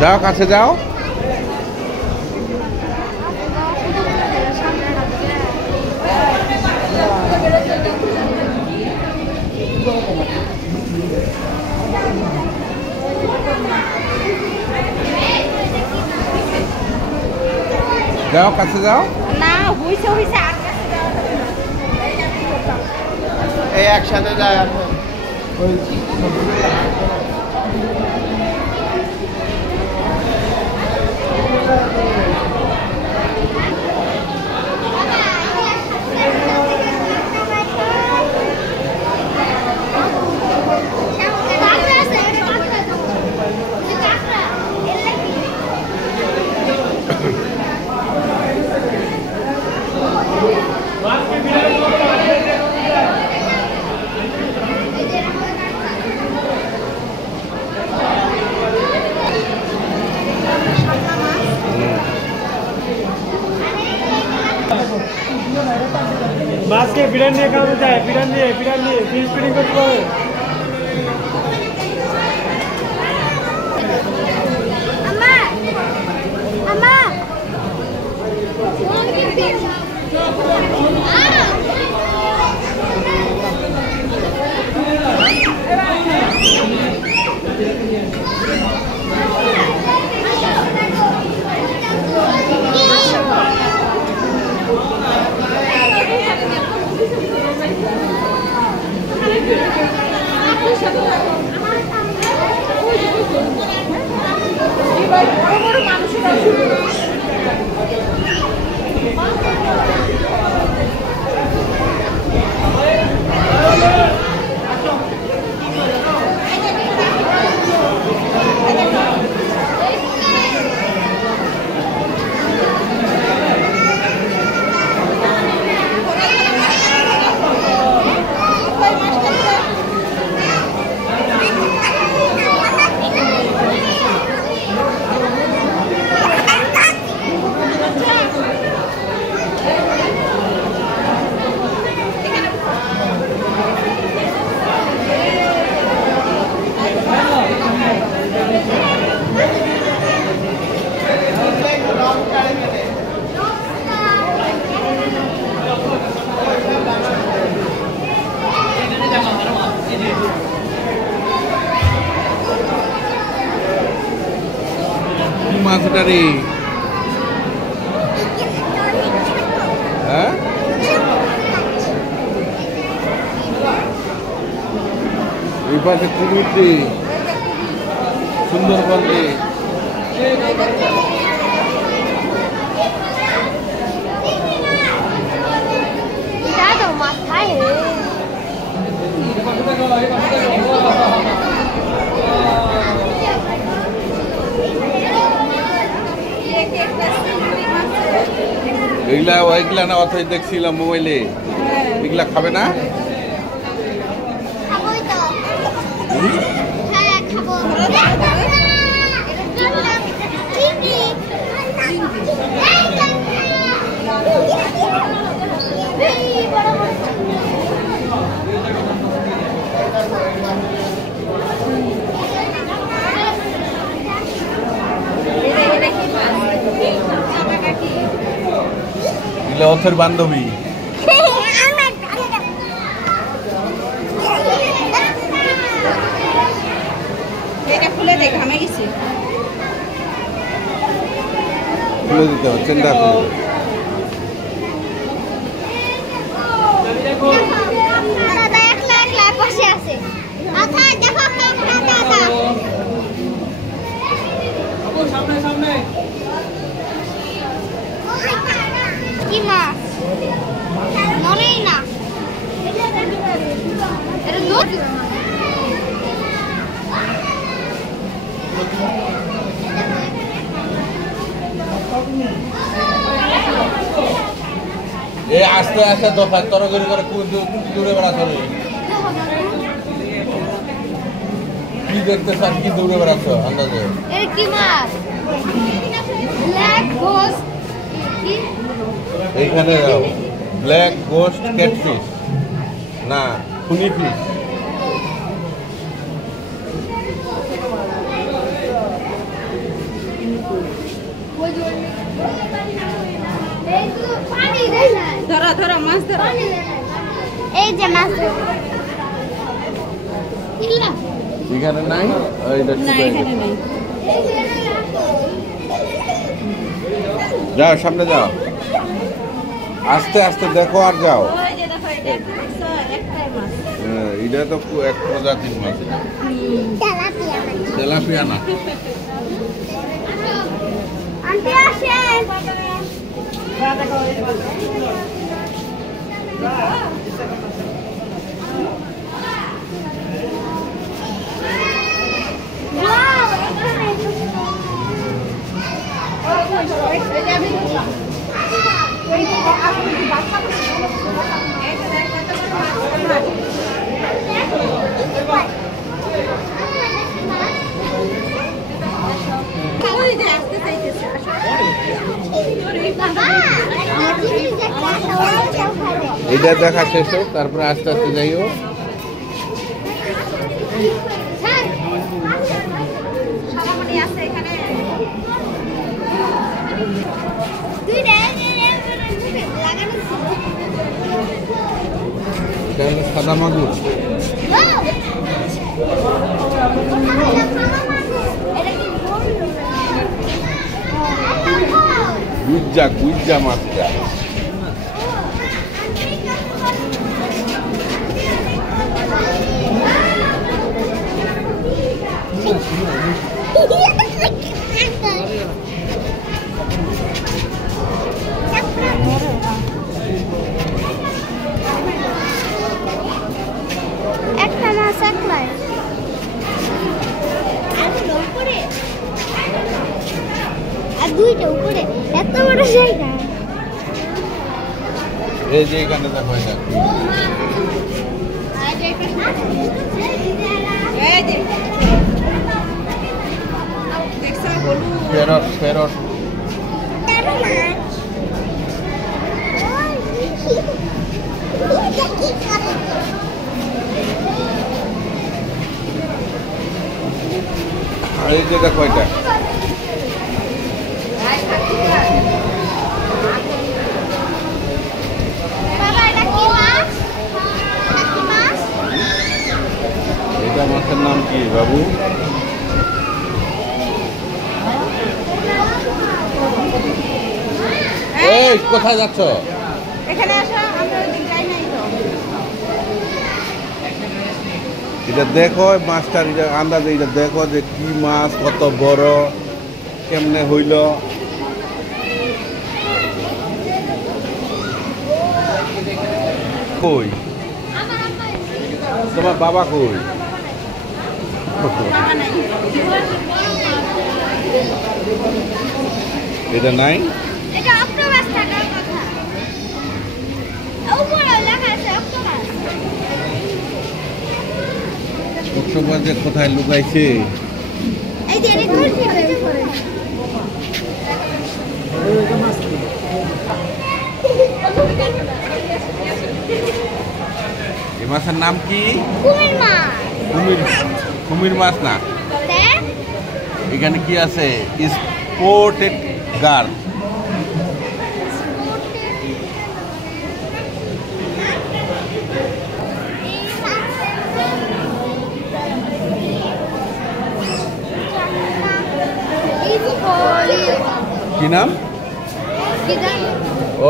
যাও কাছে যাও। যাও কাছে যাও। না হইছে হইছে আর কাছে যাও। এই একসাথে যায় ওই मास के बिरन निये काम होता है, बिरन निये फिश फिटिंग करते हैं। अम्मा अम्मा মাছটারি হ্যাঁ এই পাশে কুমিরটি সুন্দরবনটি এগুলা ওইগুলা না অথই দেখছিলাম মোবাইলে এগুলা খাবে না এগুলা অথের বান্ধবী খুলে দেখ আমি গেছি খুলে দিতে হবে চেন্ডা দাদা একলা একলা বসে আছে আচ্ছা দেখো কাকড়া দাদা सामने सामने কি মাছ মনেই না এটা নদী আস্তে আস্তে দফা তরকারি করে দূরে বেড়াতে হবে। কি দেখতে চান, কি দৌড়ে বেড়াচ্ছ আন্দাজে? এর কি মাছ? ব্ল্যাক ঘোস্ট কি? এইখানে ব্ল্যাক গোস্ট ক্যাটফিশ না খুনি ফিশ। ধরো ধরো মাছ ধরো। এই যে মাছ ইল্লা এখানে নাই, না এখানে নাই। যাও সামনে যাও, আস্তে আস্তে দেখো আর যাও। ওই যে দেখো এটা দেখছো একটাই মাছ। এটা তো এক প্রজাতির মাছ, তেলাপিয়া মাছ তেলাপিয়া না। আন্টি আসেন ওয়াও ওই যে আসতে চাইতেছে। বাবা এই যে কাঁটা ওটাও খাবে এটা দেখা শেষ হোক, তারপরে আস্তে আস্তে যাইও। স্যার সবামনি আছে এখানে। তুই লাগানো ছিল এটা হলো সাদা মাগুর। ওয়াও এটা কি বলল গুজ্জা গুজ্জা মাছটা। একটা মাছ একলাই আর দুইটা উপরে এত বড় জায়গা এই যে এখানে দেখো এটা এই যে দেখছো বলু। ফেরত ফেরত। আর এই যে দেখো এটা এটা মাছের নাম কি বাবু? এই কোথায় যাচ্ছ? এখানে আসো, আমরা ওদিক যাই নাই তো। এটা দেখো মাছটার, এটা আন্দাজে এটা দেখো যে কি মাছ, কত বড়, কেমনে হইল। কই তোমার বাবা কই? এটা নাই। এটা অক্টোপাস থাকার কথা উপরে লেখা আছে অক্টোপাস অক্টোপাস যে কোথায় লুকাইছে? এই যে এটা করে এই মাছের নাম কি? কুমির মাছ কুমির। কুমির মাছ না, দেখ এখানে কি আছে? স্পোর্টেড গার। কি নাম?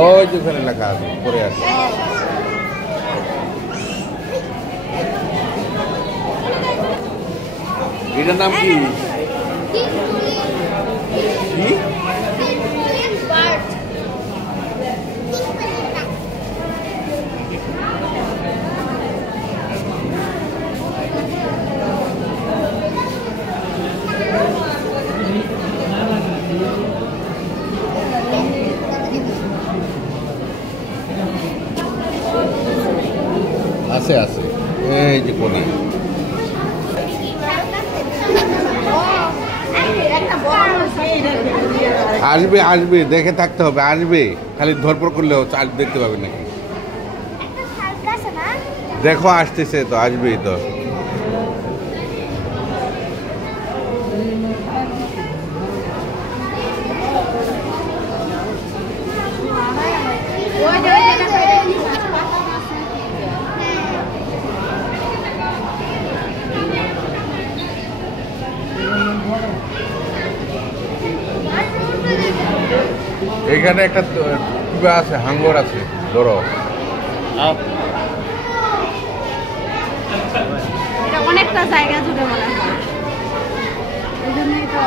ওই যে ওখানে লেখা আছে, পরে আছে। এটার নাম কি? কি? আছে আছে এই যে কোনে একটা বড় আসবে আসবে দেখে থাকতে হবে আসবে খালি ধরপড় করলেও চার্জ দেখতে পাবে নাকি দেখো আসতেছে তো আসবেই তো এখানে একটা কিবা আছে হাঙ্গর আছে ধরো এটা অনেকটা জায়গা জুড়ে মনে হয় এই জন্যই তো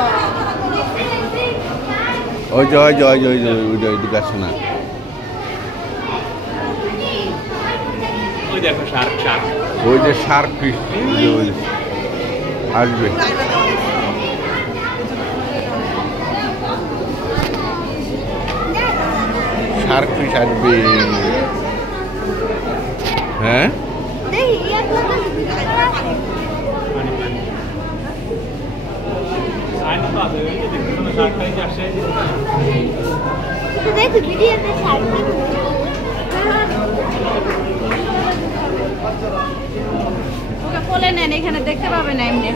ওই যে ওই যে ওই যে ওই যে ওই যে ওইদিকে আসে না ওই দেখো শার্ক শার্ক ওই যে শার্ক ফিশ আসবে শার্ক ফিশ আসবে হ্যাঁ সাইন তো আছে ওই যে দেখো না শার্ক টাইজ আসে দেখ ভিডিওতে ছাড় ওকে কোলে নেন এখানে দেখতে পাবে না এমনি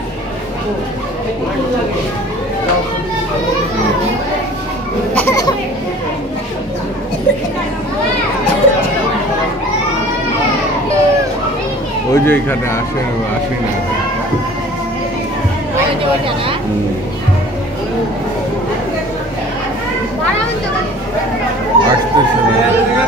ওই যে এখানে আসে আসে না ওই যে ওটা না আসতেছে না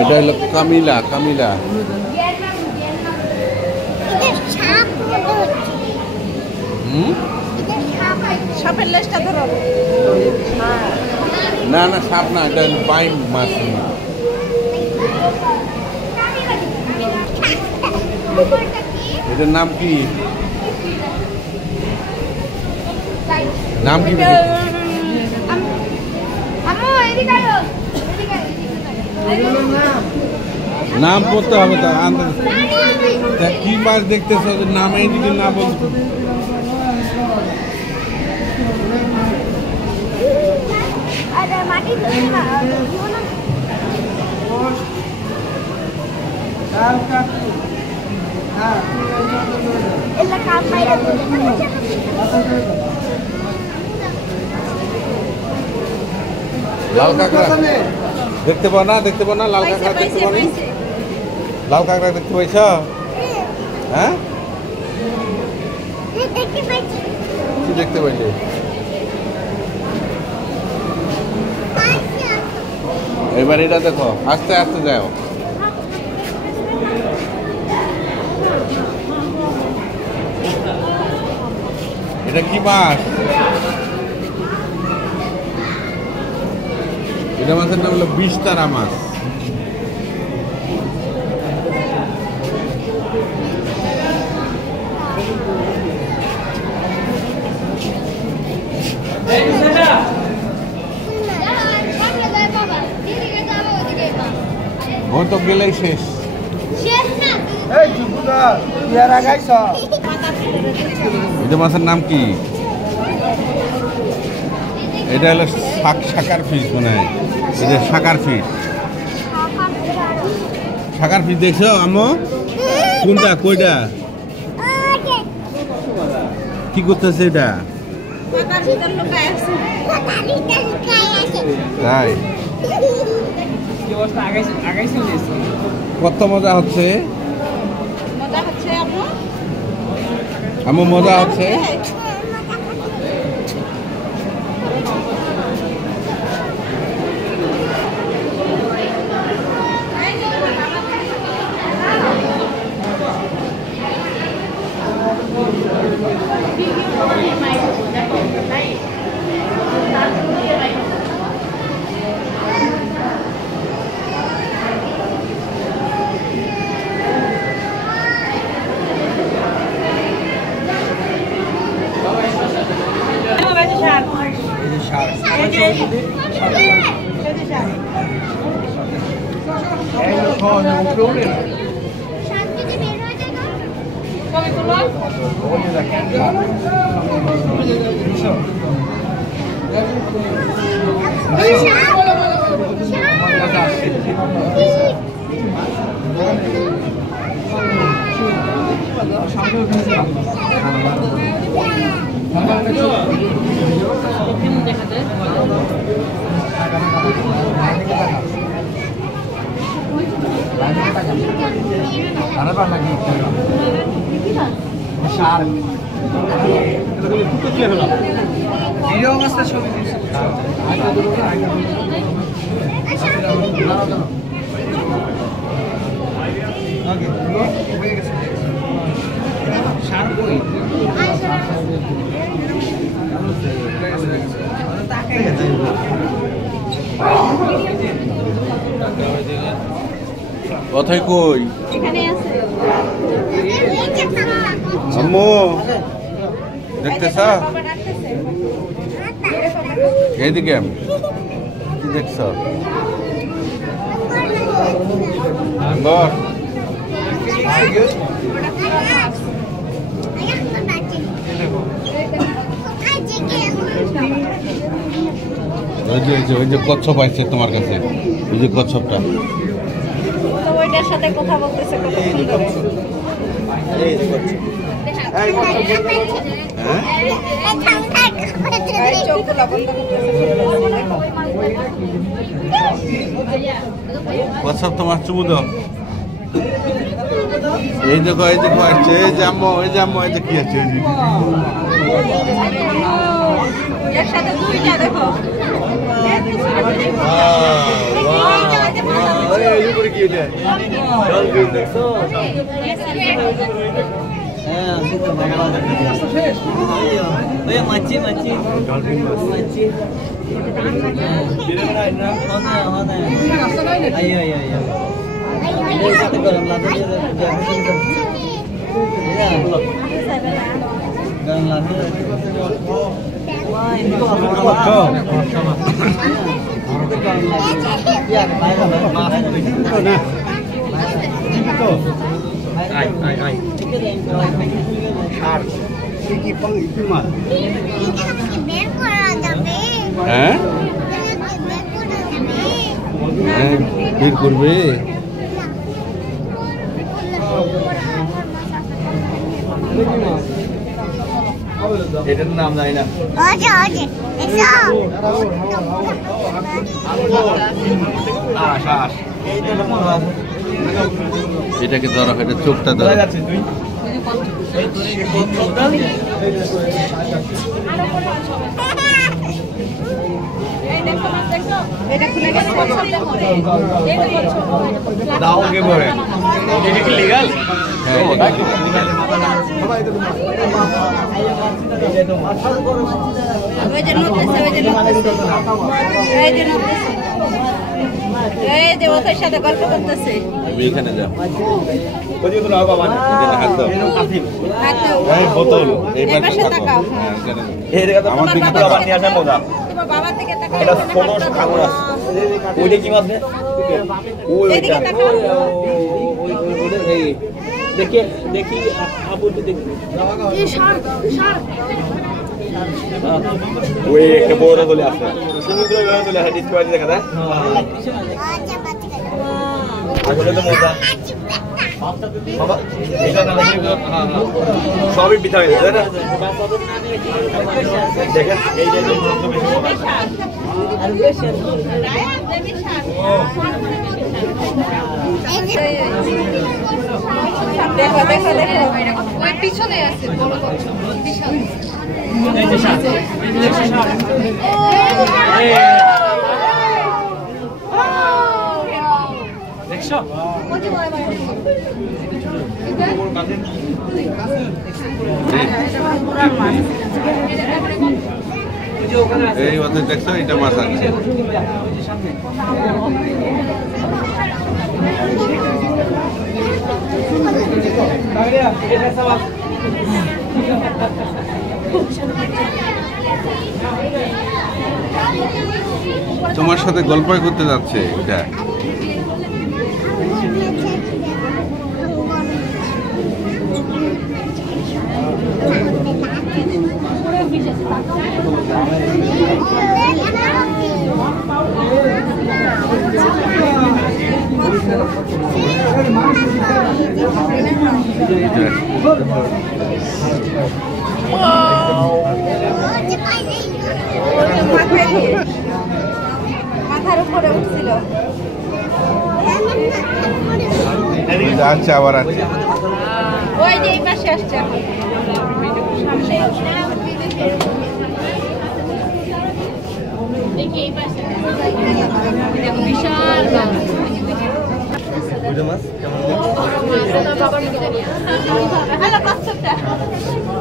এটা হলো কামিলা কামিলা সাপের লেজটা ধরো না না সাপ না এটা হলো বাইম মাছ এটার নাম কি নাম কি নাম পড়তে হবে তা তা কি মাছ দেখতেছ নামে যদি না বলতো মাটি ಎಲ್ಲ ಕಾಲ್ ಮಾಡಿರೋದು লাল কাঁকড়া দেখতে পাও না লাল কাঁকড়া দেখতে পাও না লাল কাঁকড়া দেখতে পাইছ হ্যাঁ দেখতে পাচ্ছি কি দেখতে পাইলে এবার এটা দেখো আস্তে আস্তে যাও এটা কি মাছ এটা মাছের নাম হলো বিস্তারা মাছ ও তো গেলেই শেষ এটা মাছের নাম কি এটা হলো শাকার ফিশ মনে হয় এটা শাকার ফিশ শাকার ফিশ দেখছো আমো কোনটা কইটা কি করতেছে এটা তাই কত মজা হচ্ছে আমার মজা হচ্ছে কোথায় কই আম্মু দেখতেছ এইদিকে কি দেখছ ওই যে কচ্ছপ আছে তোমার কাছে ওই যে কচ্ছপটা ওইটার সাথে কথা বলতেছে কচ্ছপ তোমার চুমু দাও এই দেখো আসছে এই যে আম্মু এই যে কি আছে একসাথে দুইটা দেখো হ্যাঁ বের করবে এটার নাম জানি না এটাকে ধরা হয় চোখটা ধরা এটা কি লিগাল সাথে গল্প করতেছে এখানে যাও বোতল আমার দিকে তো আবার নিয়ে আসা মজা বাবার দিকে এটা ছোট ঠাকুর আছে ওইটা কি মাছ দেখি দেখি আপুটি দেখি ওই একটা বড় দলে আছে সমুদ্র বড় দলে হাদিস করে দেখা যায় আসলে তো মজা সবই পিঠা হয়ে যায় না দেখেন এই যে ওই পিছনে আছে বড় কচ্ছপ বিশাল দেখছো এই ওদের দেখছো এটা মাছ আছে তোমার সাথে গল্পই করতে যাচ্ছে এটা মাথার উপরে উঠছিল যাচ্ছে আবার আছে ওই যে এই পাশে আসছে বিশাল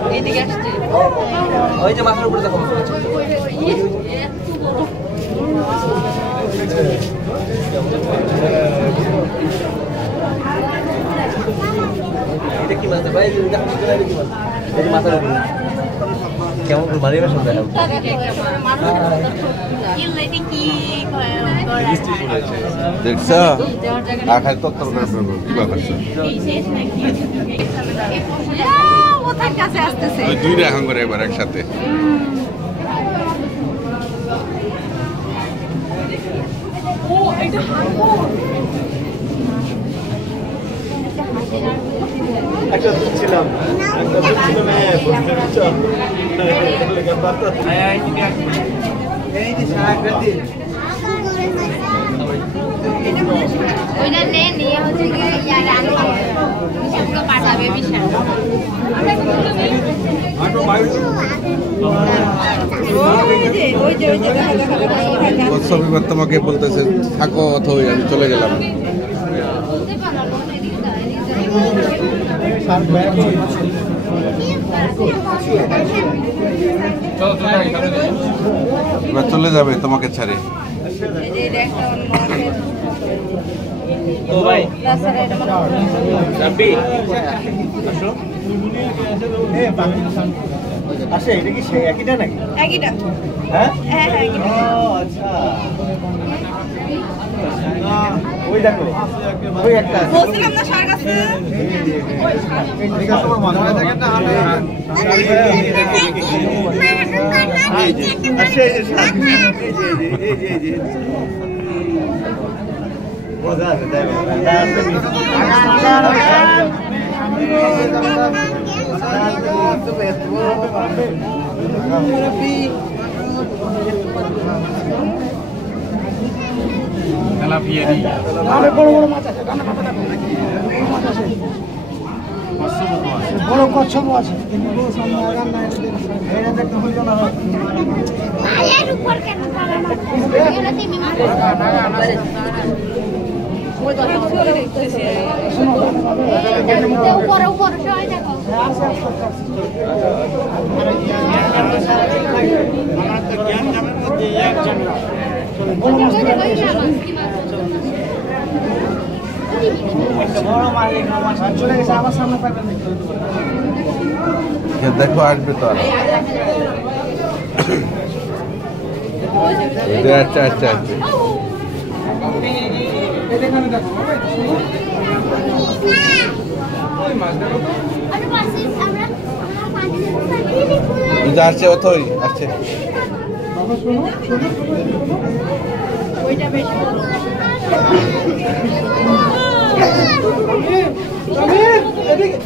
এইদিকে আসছে ওই যে মাথার উপরে দেখো এটা কি মাছ ভাই এটা কি মাছ এই যে মাথার উপরে কেমন মারি না শুনতে দেখছ আখায় তত্তর করে ফেলবো কি ব্যাপার কোথায় কাছে আসতেছে ওই দুইটা এখন করে এবার একসাথে একটা ছিলাম ওইটা নেই নিয়ে হচ্ছে কি ইয়ারে আনতে সেগুলো পাঠাবে বিশাল সবিবার তোমাকে বলতেছে থাকো অথবা আমি চলে গেলাম এবার চলে যাবে তোমাকে ছাড়ে ও ভাই রাব্বি আসে এটা কি সেই একইটা নাকি একইটা হ্যাঁ হ্যাঁ হ্যাঁ একইটা ও আচ্ছা ওই দেখো ওই একটা বলছিলাম না সার কাছে বড় কচ্ছপ আছে আয়ের উপর কেন পারানো এটা তিমি মাছ উপরে উপরে সবাই দেখো দেখো আসবে তো আচ্ছা আচ্ছা আচ্ছা আসছে অথই আসছে ওইটা বেশি তামিম, এদিকে